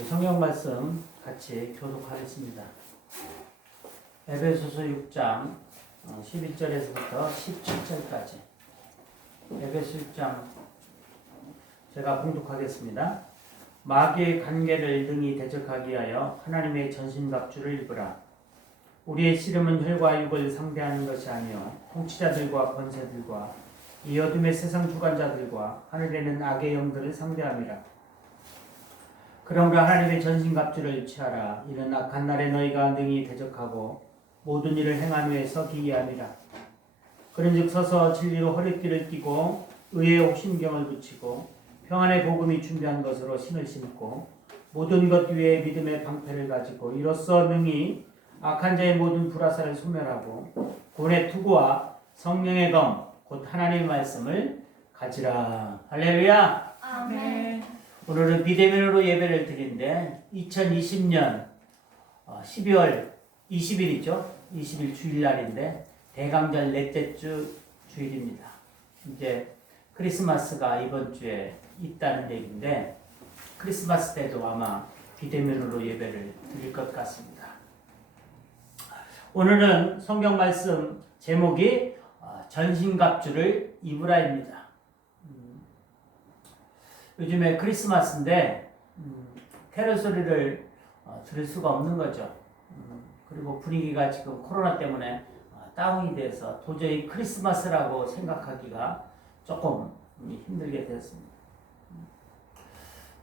성경 말씀 같이 교독하겠습니다. 에베소서 6장 11절에서부터 17절까지 에베소 6장 제가 봉독하겠습니다. 마귀의 관계를 능히 대적하기 위하여 하나님의 전신갑주를 입으라. 우리의 씨름은 혈과 육을 상대하는 것이 아니요 통치자들과 권세들과 이 어둠의 세상 주관자들과 하늘에 있는 악의 영들을 상대함이라. 그러므로 하나님의 전신갑주를 취하라. 이는 악한 날에 너희가 능히 대적하고 모든 일을 행한 후에 서기 위함이라. 그런즉 서서 진리로 허리띠를 띠고 의의 옥신경을 붙이고 평안의 복음이 준비한 것으로 신을 신고 모든 것 위에 믿음의 방패를 가지고 이로써 능히 악한 자의 모든 불화살을 소멸하고 구원의 투구와 성령의 검 곧 하나님의 말씀을 가지라. 할렐루야. 아멘. 오늘은 비대면으로 예배를 드리는데 2020년 12월 20일이죠. 20일 주일날인데 대강절 넷째 주 주일입니다. 이제 크리스마스가 이번 주에 있다는 얘기인데 크리스마스 때도 아마 비대면으로 예배를 드릴 것 같습니다. 오늘은 성경 말씀 제목이 전신갑주를 입으라입니다. 요즘에 크리스마스인데 캐럴 소리를 들을 수가 없는 거죠. 그리고 분위기가 지금 코로나 때문에 다운이 돼서 도저히 크리스마스라고 생각하기가 조금 힘들게 되었습니다.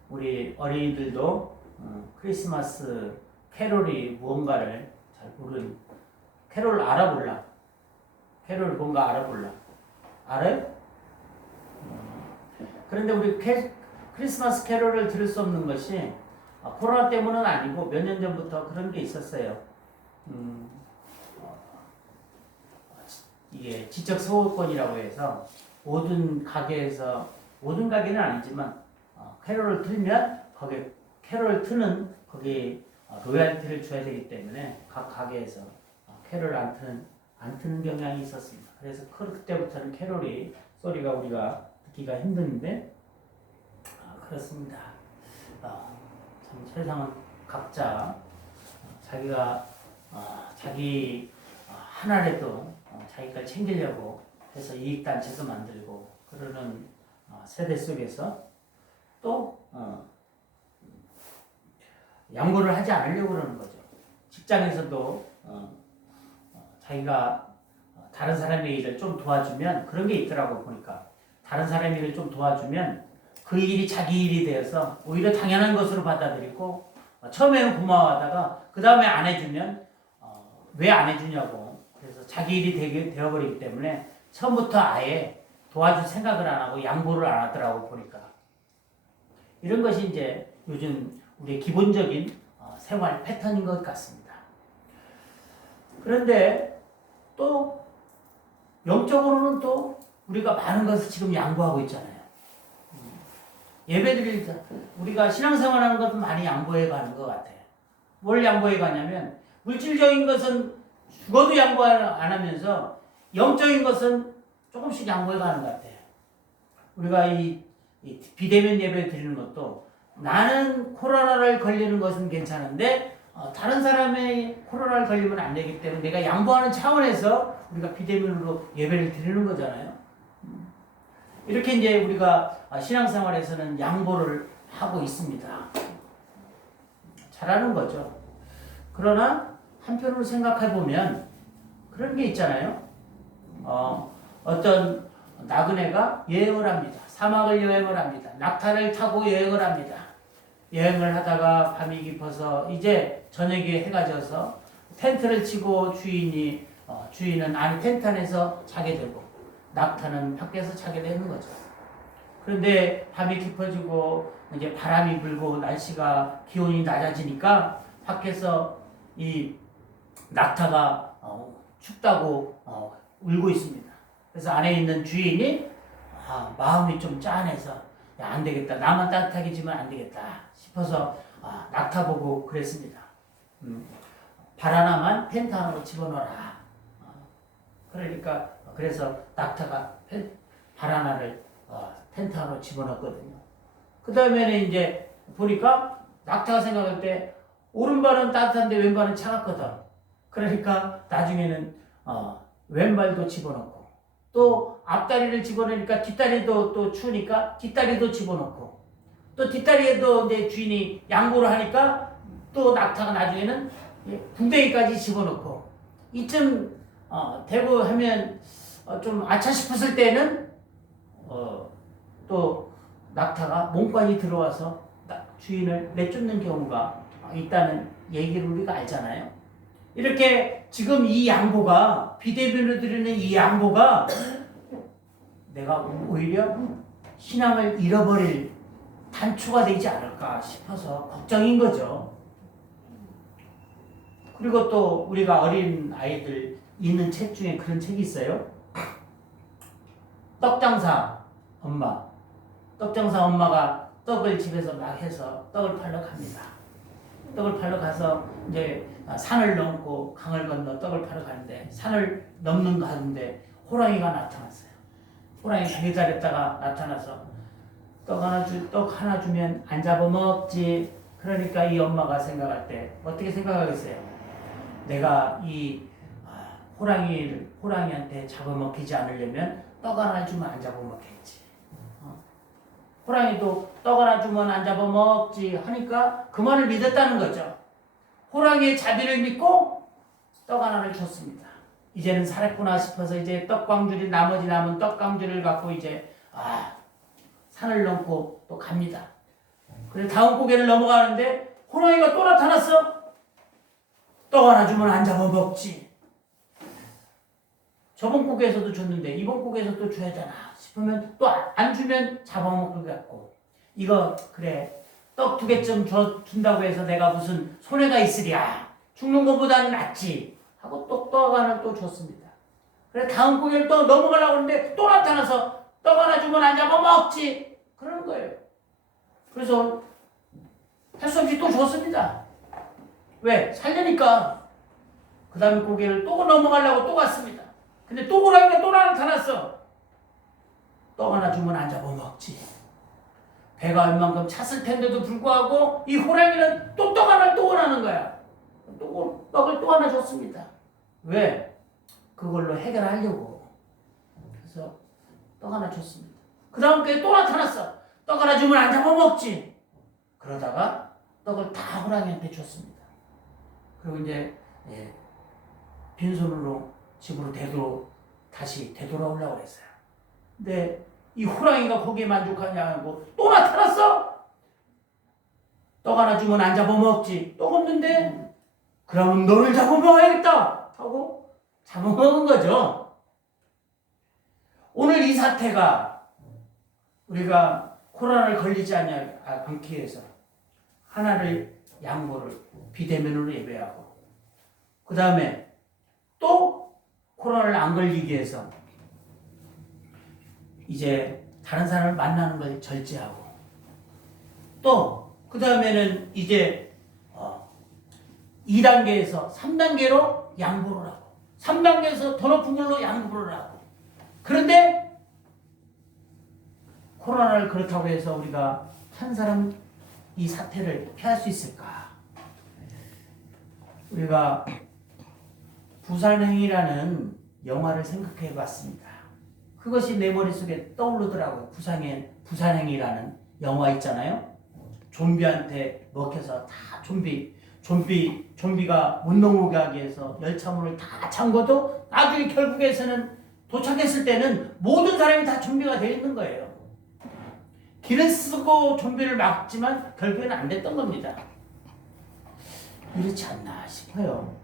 우리 어린이들도 크리스마스 캐롤이 무언가를 잘 모르는, 캐롤 알아 몰라? 캐롤 뭔가 알아 몰라? 알아요? 그런데 우리 크리스마스 캐롤을 들을 수 없는 것이 코로나 때문은 아니고 몇 년 전부터 그런 게 있었어요. 이게 지적 소유권이라고 해서 모든 가게에서, 모든 가게는 아니지만 캐롤을 틀면 거기 캐롤 트는 거기 로얄티를 줘야 되기 때문에 각 가게에서 캐롤 안 트는 경향이 있었습니다. 그래서 그때부터는 캐롤이 소리가 우리가 듣기가 힘든데 그렇습니다. 참 세상은 각자 자기가 자기 하나라도 자기가 챙기려고 해서 이익단체도 만들고 그러는 세대 속에서 또 양보를 하지 않으려고 그러는 거죠. 직장에서도 자기가 다른 사람의 일을 좀 도와주면 그런 게 있더라고 보니까 다른 사람의 일을 좀 도와주면 그 일이 자기 일이 되어서 오히려 당연한 것으로 받아들이고 처음에는 고마워하다가 그 다음에 안 해주면 왜 안 해주냐고 그래서 자기 일이 되어버리기 때문에 처음부터 아예 도와줄 생각을 안 하고 양보를 안 하더라고 보니까 이런 것이 이제 요즘 우리의 기본적인 생활 패턴인 것 같습니다. 그런데 또 영적으로는 또 우리가 많은 것을 지금 양보하고 있잖아요. 예배드릴 때 우리가 신앙생활하는 것도 많이 양보해 가는 것 같아요. 뭘 양보해 가냐면 물질적인 것은 죽어도 양보 안 하면서 영적인 것은 조금씩 양보해 가는 것 같아요. 우리가 이 비대면 예배 드리는 것도 나는 코로나를 걸리는 것은 괜찮은데 다른 사람의 코로나를 걸리면 안 되기 때문에 내가 양보하는 차원에서 우리가 비대면으로 예배를 드리는 거잖아요. 이렇게 이제 우리가 신앙생활에서는 양보를 하고 있습니다. 잘하는 거죠. 그러나 한편으로 생각해 보면 그런 게 있잖아요. 어떤 나그네가 여행을 합니다. 사막을 여행을 합니다. 낙타를 타고 여행을 합니다. 여행을 하다가 밤이 깊어서 이제 저녁에 해가 져서 텐트를 치고 주인은 안에 텐트 안에서 자게 되고 낙타는 밖에서 자게 되는 거죠. 그런데 밤이 깊어지고 이제 바람이 불고 날씨가 기온이 낮아지니까 밖에서 이 낙타가 춥다고 울고 있습니다. 그래서 안에 있는 주인이 마음이 좀 짠해서 야, 안 되겠다. 나만 따뜻하게 지면 안 되겠다 싶어서 낙타 보고 그랬습니다. 발 하나만 텐트 안으로 집어넣어라. 그러니까 그래서 낙타가 발 하나를 텐트 안으로 집어넣었거든요. 그 다음에는 이제 보니까 낙타가 생각할 때 오른발은 따뜻한데 왼발은 차갑거든. 그러니까 나중에는 왼발도 집어넣고 또 앞다리를 집어넣으니까 뒷다리도 또 추우니까 뒷다리도 집어넣고 또 뒷다리에도 내 주인이 양보를 하니까 또 낙타가 나중에는 궁뎅이까지 집어넣고 이쯤 되고 하면 좀 아차 싶었을 때는 또 낙타가 몸까지 들어와서 주인을 내쫓는 경우가 있다는 얘기를 우리가 알잖아요. 이렇게 지금 이 양보가 비대면으로 드리는 이 양보가 내가 오히려 신앙을 잃어버릴 단초가 되지 않을까 싶어서 걱정인 거죠. 그리고 또 우리가 어린 아이들 읽는 책 중에 그런 책이 있어요. 떡장사 엄마. 떡장사 엄마가 떡을 집에서 막 해서 떡을 팔러 갑니다. 떡을 팔러 가서 이제 산을 넘고 강을 건너 떡을 팔러 가는데 산을 넘는 가운데 호랑이가 나타났어요. 호랑이가 기다렸다가 나타나서 떡 하나 주면 안 잡아먹지. 그러니까 이 엄마가 생각할 때 어떻게 생각하겠어요? 내가 이 호랑이한테 잡아먹히지 않으려면 떡 하나 주면 안 잡아먹겠지. 호랑이도 떡 하나 주면 안 잡아먹지 하니까 그만을 믿었다는 거죠. 호랑이의 자비를 믿고 떡 하나를 줬습니다. 이제는 살았구나 싶어서 이제 떡광주리 나머지 남은 떡광주리를 갖고 이제 산을 넘고 또 갑니다. 그래서 다음 고개를 넘어가는데 호랑이가 또 나타났어. 떡 하나 주면 안 잡아먹지. 저번 고개에서도 줬는데 이번 고개에서도 줘야 되나 싶으면 또 안 주면 잡아먹을 것 같고 이거 그래 떡 2개쯤 준다고 해서 내가 무슨 손해가 있으랴 죽는 것보다는 낫지 하고 또 떡 하나 또 줬습니다. 그래 다음 고개를 또 넘어가려고 하는데 또 나타나서 떡 하나 주면 안 잡아먹지 그러는 거예요. 그래서 할 수 없이 또 줬습니다. 왜? 살려니까. 그 다음에 고개를 또 넘어가려고 또 갔습니다. 근데 또 호랑이가 또 나타났어. 떡 하나 주면 안 잡아먹지. 배가 얼만큼 찼을 텐데도 불구하고 이 호랑이는 또 떡 하나를 또 원하는 거야. 떡을 또 하나 줬습니다. 왜? 그걸로 해결하려고. 그래서 떡 하나 줬습니다. 그 다음 게 또 나타났어. 떡 하나 주면 안 잡아먹지. 그러다가 떡을 다 호랑이한테 줬습니다. 그리고 이제 빈손으로 집으로 다시 되돌아오려고 했어요. 근데 이 호랑이가 거기에 만족하냐고 또 나타났어. 떡 하나 주면 안 잡아먹지. 떡 없는데 그러면 너를 잡아먹어야겠다 하고 잡아먹은 거죠. 오늘 이 사태가 우리가 코로나를 걸리지 않기 위해서 하나를 양보를 비대면으로 예배하고 그 다음에 또 코로나를 안 걸리기 위해서 이제 다른 사람을 만나는 걸 절제하고 또 그 다음에는 이제 2단계에서 3단계로 양보를 하고 3단계에서 더 높은 걸로 양보를 하고 그런데 코로나를 그렇다고 해서 우리가 한 사람 이 사태를 피할 수 있을까? 우리가 부산행이라는 영화를 생각해 봤습니다. 그것이 내 머릿속에 떠오르더라고요. 부산행이라는 영화 있잖아요. 좀비한테 먹혀서 다 좀비가 못 넘어가게 하기 위해서 열차문을 다 잠궈도 나중에 결국에서는 도착했을 때는 모든 사람이 다 좀비가 되어 있는 거예요. 길을 쓰고 좀비를 막지만 결국에는 안 됐던 겁니다. 이렇지 않나 싶어요.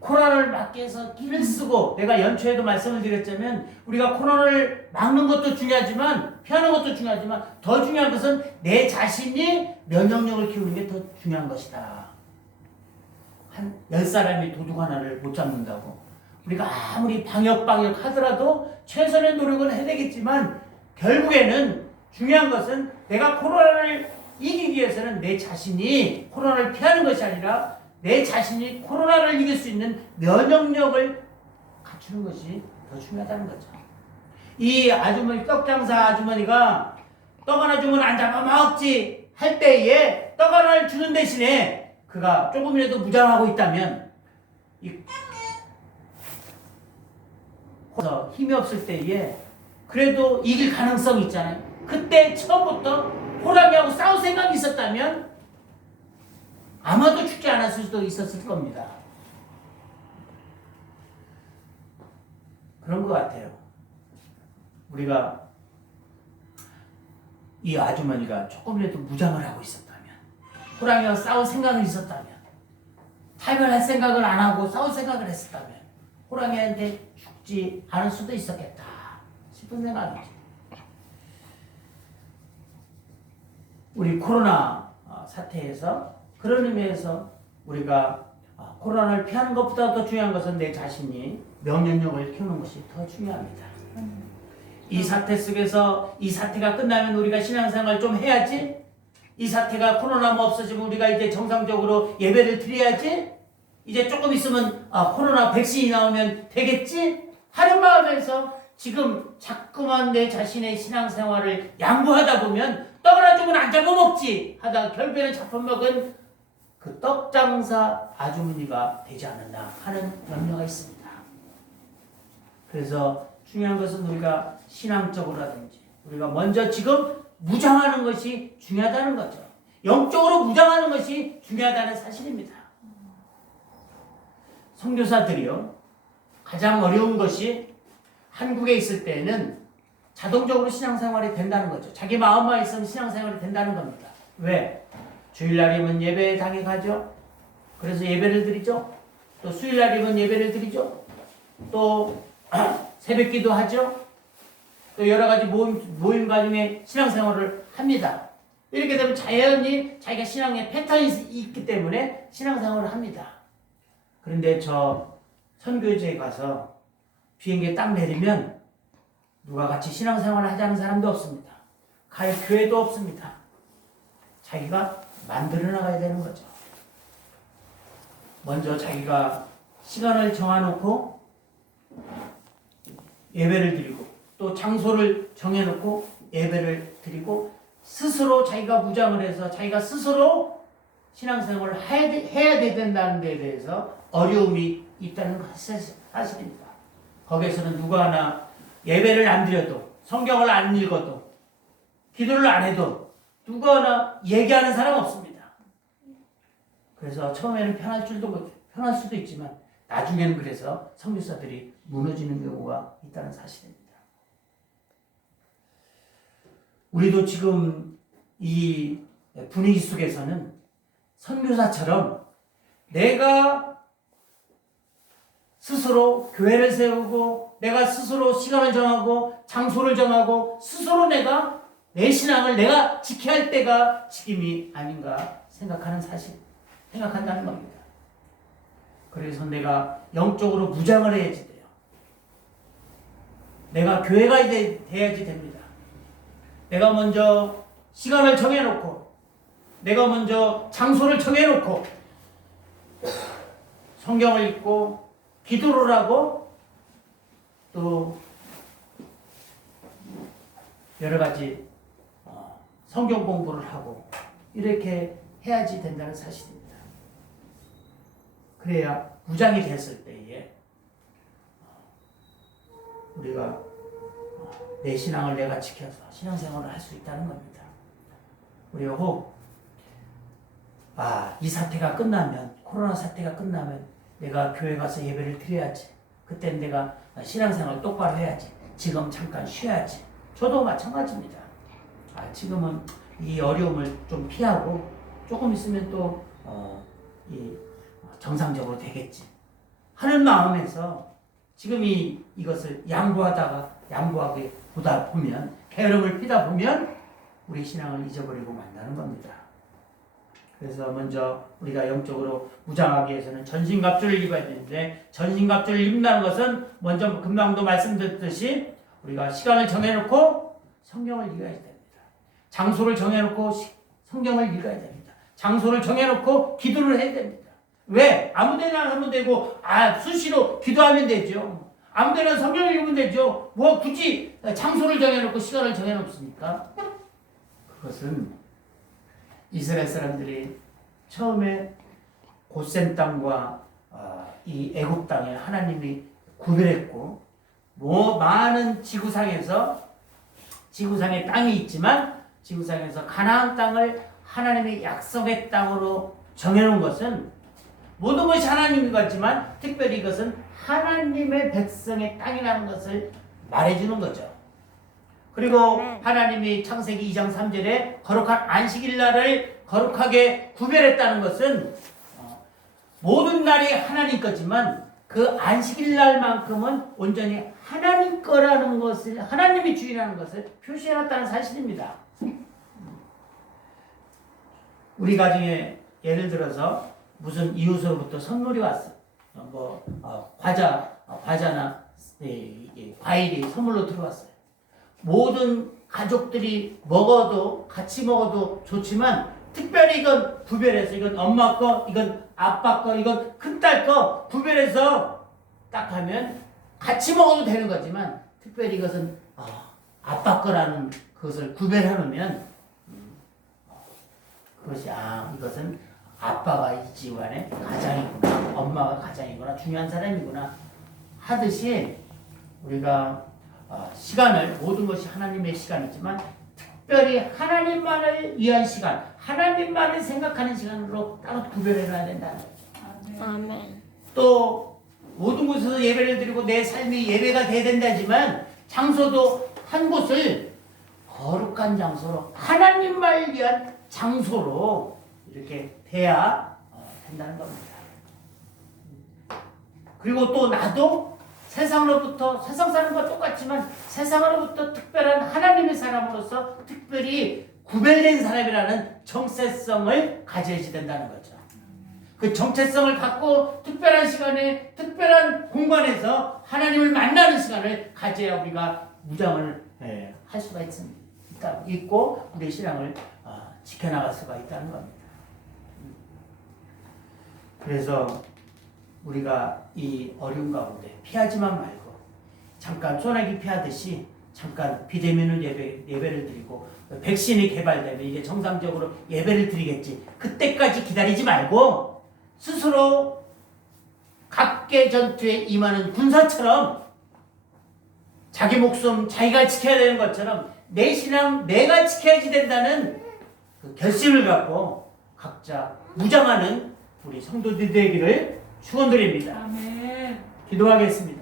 코로나를 막기 위해서 길을 쓰고 내가 연초에도 말씀을 드렸자면 우리가 코로나를 막는 것도 중요하지만 피하는 것도 중요하지만 더 중요한 것은 내 자신이 면역력을 키우는 게 더 중요한 것이다. 한 10사람이 도둑 하나를 못 잡는다고 우리가 아무리 방역 하더라도 최선의 노력은 해야 되겠지만 결국에는 중요한 것은 내가 코로나를 이기기 위해서는 내 자신이 코로나를 피하는 것이 아니라 내 자신이 코로나를 이길 수 있는 면역력을 갖추는 것이 더 중요하다는 거죠. 이 떡장사 아주머니가 떡 하나 주면 안 잡아먹지 할 때에 떡 하나를 주는 대신에 그가 조금이라도 무장하고 있다면 힘이 없을 때에 그래도 이길 가능성이 있잖아요. 그때 처음부터 호랑이하고 싸울 생각이 있었다면 아마도 죽지 않았을 수도 있었을 겁니다. 그런 것 같아요. 우리가 이 아주머니가 조금이라도 무장을 하고 있었다면, 호랑이와 싸울 생각이 있었다면, 탈변할 생각을 안 하고 싸울 생각을 했었다면 호랑이한테 죽지 않을 수도 있었겠다 싶은 생각이죠. 우리 코로나 사태에서 그런 의미에서 우리가 코로나를 피하는 것보다 더 중요한 것은 내 자신이 면역력을 키우는 것이 더 중요합니다. 이 사태 속에서 이 사태가 끝나면 우리가 신앙생활 좀 해야지. 이 사태가 코로나가 없어지면 우리가 이제 정상적으로 예배를 드려야지. 이제 조금 있으면 코로나 백신이 나오면 되겠지 하는 마음에서 지금 자꾸만 내 자신의 신앙생활을 양보하다 보면 떡을 안 주면 안 잡아먹지 하다 결국에는 잡아먹은 그 떡장사 아주머니가 되지 않았나 하는 염려가 있습니다. 그래서 중요한 것은 우리가 신앙적으로라든지 우리가 먼저 지금 무장하는 것이 중요하다는 거죠. 영적으로 무장하는 것이 중요하다는 사실입니다. 선교사들이요, 가장 어려운 것이 한국에 있을 때는 자동적으로 신앙생활이 된다는 거죠. 자기 마음만 있으면 신앙생활이 된다는 겁니다. 왜? 주일날이면 예배당에 가죠. 그래서 예배를 드리죠. 또 수요일날이면 예배를 드리죠. 또 새벽기도 하죠. 또 여러 가지 모임 가중에 신앙생활을 합니다. 이렇게 되면 자연히 자기가 신앙의 패턴이 있기 때문에 신앙생활을 합니다. 그런데 저 선교지에 가서 비행기에 딱 내리면 누가 같이 신앙생활을 하자는 사람도 없습니다. 갈 교회도 없습니다. 자기가 만들어 나가야 되는 거죠. 먼저 자기가 시간을 정해놓고 예배를 드리고 또 장소를 정해놓고 예배를 드리고 스스로 자기가 무장을 해서 자기가 스스로 신앙생활을 해야 된다는 데 대해서 어려움이 있다는 것이 사실입니다. 거기에서는 누가 하나 예배를 안 드려도 성경을 안 읽어도 기도를 안 해도 누가 하나 얘기하는 사람 없습니다. 그래서 처음에는 편할 수도 있지만 나중에는 그래서 선교사들이 무너지는 경우가 있다는 사실입니다. 우리도 지금 이 분위기 속에서는 선교사처럼 내가 스스로 교회를 세우고 내가 스스로 시간을 정하고 장소를 정하고 스스로 내가 내 신앙을 내가 지켜야 할 때가 지금이 아닌가 생각한다는 겁니다. 그래서 내가 영적으로 무장을 해야지 돼요. 내가 교회가 돼야지 됩니다. 내가 먼저 시간을 정해놓고 내가 먼저 장소를 정해놓고 성경을 읽고 기도를 하고 또 여러 가지 성경 공부를 하고 이렇게 해야지 된다는 사실입니다. 그래야 무장이 됐을 때에 우리가 내 신앙을 내가 지켜서 신앙생활을 할 수 있다는 겁니다. 우리가 혹 이 사태가 끝나면 코로나 사태가 끝나면 내가 교회 가서 예배를 드려야지. 그땐 내가 신앙생활 똑바로 해야지. 지금 잠깐 쉬어야지. 저도 마찬가지입니다. 지금은 이 어려움을 좀 피하고 조금 있으면 또 정상적으로 되겠지 하는 마음에서 지금 이것을 양보하게 보다 보면 게으름을 피다 보면 우리 신앙을 잊어버리고 만나는 겁니다. 그래서 먼저 우리가 영적으로 무장하기 위해서는 전신갑주를 입어야 되는데 전신갑주를 입는다는 것은 먼저 금방도 말씀드렸듯이 우리가 시간을 정해놓고 성경을 읽어야 됩니다. 장소를 정해놓고 성경을 읽어야 됩니다. 장소를 정해놓고 기도를 해야 됩니다. 왜? 아무데나 하면 되고 수시로 기도하면 되죠. 아무데나 성경을 읽으면 되죠. 뭐 굳이 장소를 정해놓고 시간을 정해놓습니까? 그것은 이스라엘 사람들이 처음에 고센 땅과 이 애굽 땅에 하나님이 구별했고 많은 지구상에 땅이 있지만 지구상에서 가나안 땅을 하나님의 약속의 땅으로 정해놓은 것은 모든 것이 하나님인 것 같지만 특별히 이것은 하나님의 백성의 땅이라는 것을 말해주는 거죠. 그리고 하나님이 창세기 2장 3절에 거룩한 안식일날을 거룩하게 구별했다는 것은 모든 날이 하나님 거지만 그 안식일날만큼은 온전히 하나님 거라는 것을, 하나님이 주인하는 것을 표시해놨다는 사실입니다. 우리 가정에 예를 들어서 무슨 이웃으로부터 선물이 왔어. 과자나 과일이 선물로 들어왔어요. 모든 가족들이 같이 먹어도 좋지만 특별히 이건 구별해서 이건 엄마 거, 이건 아빠 거, 이건 큰딸 거 구별해서 딱 하면 같이 먹어도 되는 거지만 특별히 이것은 아빠 거라는 그것을 구별해놓으면 그것이 이것은 아빠가 이 집안의 가장이구나, 엄마가 가장이구나, 중요한 사람이구나 하듯이 우리가 시간을, 모든 것이 하나님의 시간이지만 특별히 하나님만을 위한 시간, 하나님만을 생각하는 시간으로 따로 구별해놔야 된다는 거죠. 아멘. 또 모든 곳에서 예배를 드리고 내 삶이 예배가 돼야 된다지만 장소도 한 곳을 거룩한 장소로, 하나님만을 위한 장소로 이렇게 돼야 된다는 겁니다. 그리고 또 나도 세상 사람과 똑같지만 세상으로부터 특별한 하나님의 사람으로서 특별히 구별된 사람이라는 정체성을 가져야지 된다는 거죠. 그 정체성을 갖고 특별한 시간에 특별한 공간에서 하나님을 만나는 시간을 가져야 우리가 무장을 할 수가 있고 우리의 신앙을 지켜나갈 수가 있다는 겁니다. 그래서 우리가 이 어려운 가운데 피하지만 말고 잠깐 소나기 피하듯이 잠깐 비대면을 예배를 드리고 백신이 개발되면 이제 정상적으로 예배를 드리겠지. 그때까지 기다리지 말고 스스로 각계 전투에 임하는 군사처럼 자기 목숨 자기가 지켜야 되는 것처럼 내 신앙 내가 지켜야지 된다는 그 결심을 갖고 각자 무장하는 우리 성도들 되기를 축원드립니다. 아멘. 기도하겠습니다.